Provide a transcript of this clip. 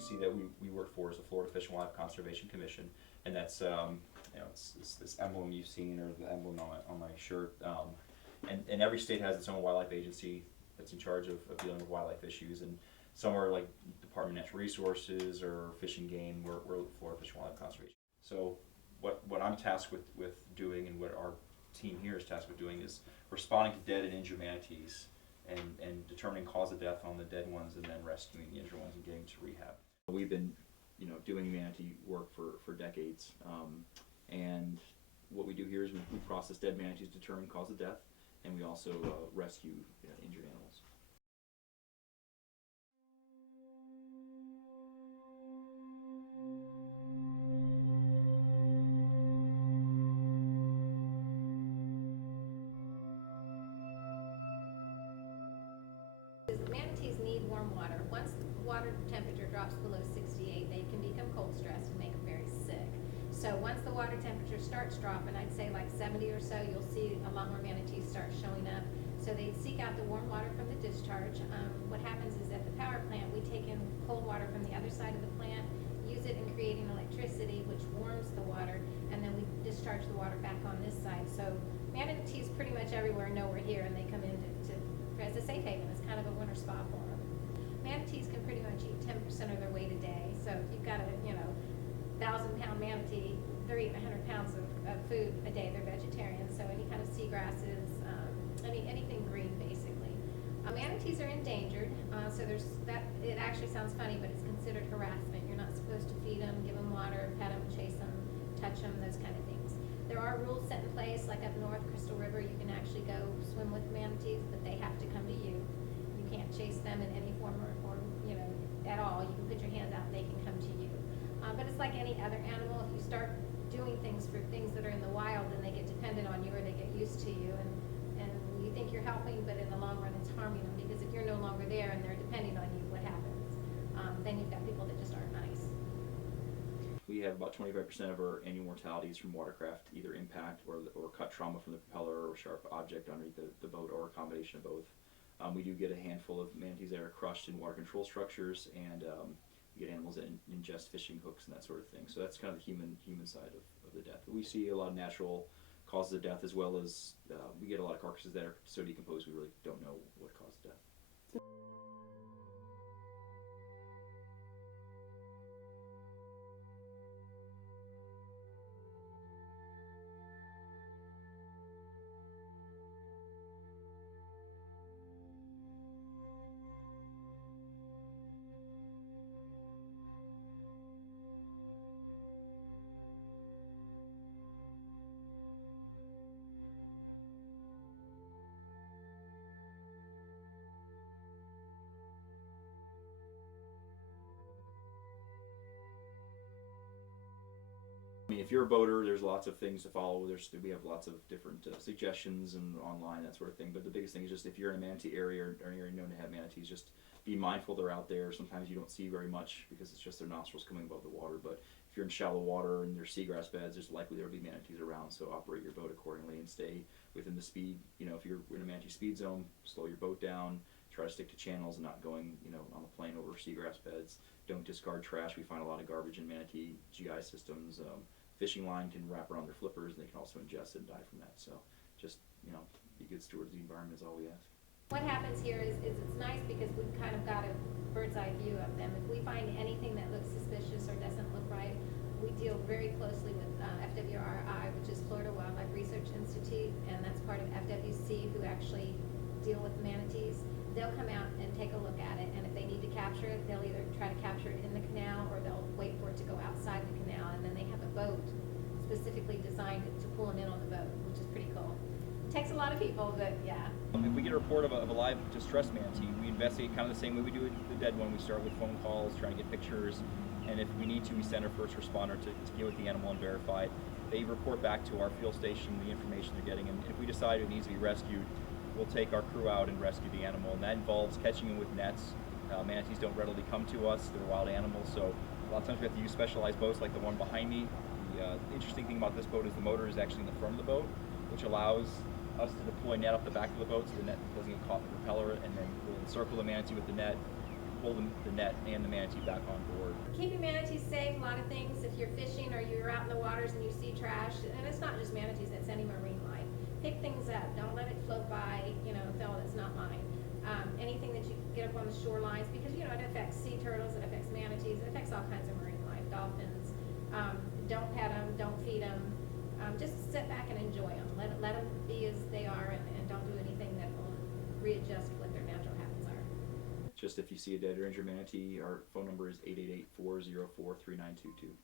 agency that we work for is the Florida Fish and Wildlife Conservation Commission, and that's it's this emblem you've seen, or the emblem on my shirt. And every state has its own wildlife agency that's in charge of dealing with wildlife issues, and some are like Department of Natural Resources or Fish and Game. We're Florida Fish and Wildlife Conservation. So what I'm tasked with doing, and what our team here is tasked with doing, is responding to dead and injured manatees, and determining cause of death on the dead ones, and then rescuing the injured ones and getting to rehab. We've been, doing manatee work for decades, and what we do here is we process dead manatees, determine cause of death, and we also rescue injured animals. Manatees need warm water. Once the water temperature drops below 68, they can become cold stressed and make them very sick. So once the water temperature starts dropping, I'd say like 70 or so, you'll see a lot more manatees start showing up. So they seek out the warm water from the discharge. What happens is at the power plant, we take in cold water from the other side of the plant, use it in creating electricity, which warms the water, and then we discharge the water back on this side. So manatees pretty much everywhere know we're here, and they come in as a safe haven. It's kind of a winter spa for them. Manatees can pretty much eat 10% of their weight a day. So if you've got a 1,000-pound manatee, they're eating 100 pounds of food a day. They're vegetarian, so any kind of seagrasses, anything green basically. Manatees are endangered, so there's that. It actually sounds funny, but it's considered harassment. You're not supposed to feed them, give them water, pet them, chase them, touch them, those kind of things. There are rules set in place, like up north, Crystal River, you can actually go swim with manatees, but they have to come to you. You can't chase them in any form or at all. You can put your hand out and they can come to you. But it's like any other animal. If you start doing things for things that are in the wild, then they get dependent on you, or they get used to you, and you think you're helping, but in the long run it's harming them, because if you're no longer there and they're depending on you, what happens? Then you've got people that just aren't nice. We have about 25% of our annual mortalities from watercraft, either impact or cut trauma from the propeller, or sharp object underneath the boat, or a combination of both. We do get a handful of manatees that are crushed in water control structures, and we get animals that ingest fishing hooks and that sort of thing. So that's kind of the human side of the death. But we see a lot of natural causes of death, as well as we get a lot of carcasses that are so decomposed we really don't know what caused death. I mean, if you're a boater, there's lots of things to follow. We have lots of different suggestions and online, that sort of thing. But the biggest thing is just, if you're in a manatee area, or an area known to have manatees, just be mindful they're out there. Sometimes you don't see very much because it's just their nostrils coming above the water. But if you're in shallow water and there's seagrass beds, there's likely there will be manatees around. So operate your boat accordingly and stay within the speed. If you're in a manatee speed zone, slow your boat down. Try to stick to channels and not going, on the plane over seagrass beds. Don't discard trash. We find a lot of garbage in manatee GI systems. Fishing line can wrap around their flippers, and they can also ingest and die from that. So just, be good stewards of the environment is all we ask. What happens here is it's nice because we've kind of got a bird's eye view of them. If we find anything that looks suspicious or doesn't look right, we deal very closely with FWRI, which is Florida Wildlife Research Institute, and that's part of FWC, who actually deal with manatees. They'll come out and take a look at it, and if they need to capture it, they'll either try to capture it in the canal, or they'll wait for it to go outside the canal, and then they have a boat specifically designed to pull them in on the boat, which is pretty cool. It takes a lot of people, but yeah. If we get a report of a live distressed manatee, we investigate kind of the same way we do with the dead one. We start with phone calls, trying to get pictures, and if we need to, we send our first responder to get with the animal and verify it. They report back to our field station the information they're getting, and if we decide it needs to be rescued, we'll take our crew out and rescue the animal, and that involves catching them with nets. Manatees don't readily come to us. They're wild animals, so a lot of times we have to use specialized boats like the one behind me. The interesting thing about this boat is the motor is actually in the front of the boat, which allows us to deploy net up the back of the boat so the net doesn't get caught in the propeller, and then we'll encircle the manatee with the net, pull the net and the manatee back on board. Keeping manatees safe, a lot of things, if you're fishing or you're out in the waters and you see trash, and it's not just manatees, it's any marine life, pick things up, don't let it float by, you know, fella, that's not mine. Anything that you get up on the shorelines, because, you know, it affects sea turtles, it affects manatees, it affects all kinds of marine life, dolphins. Don't pet them, don't feed them, just sit back and enjoy them. Let them be as they are, and don't do anything that will readjust what their natural habits are. Just if you see a dead or injured manatee, our phone number is 888-404-3922.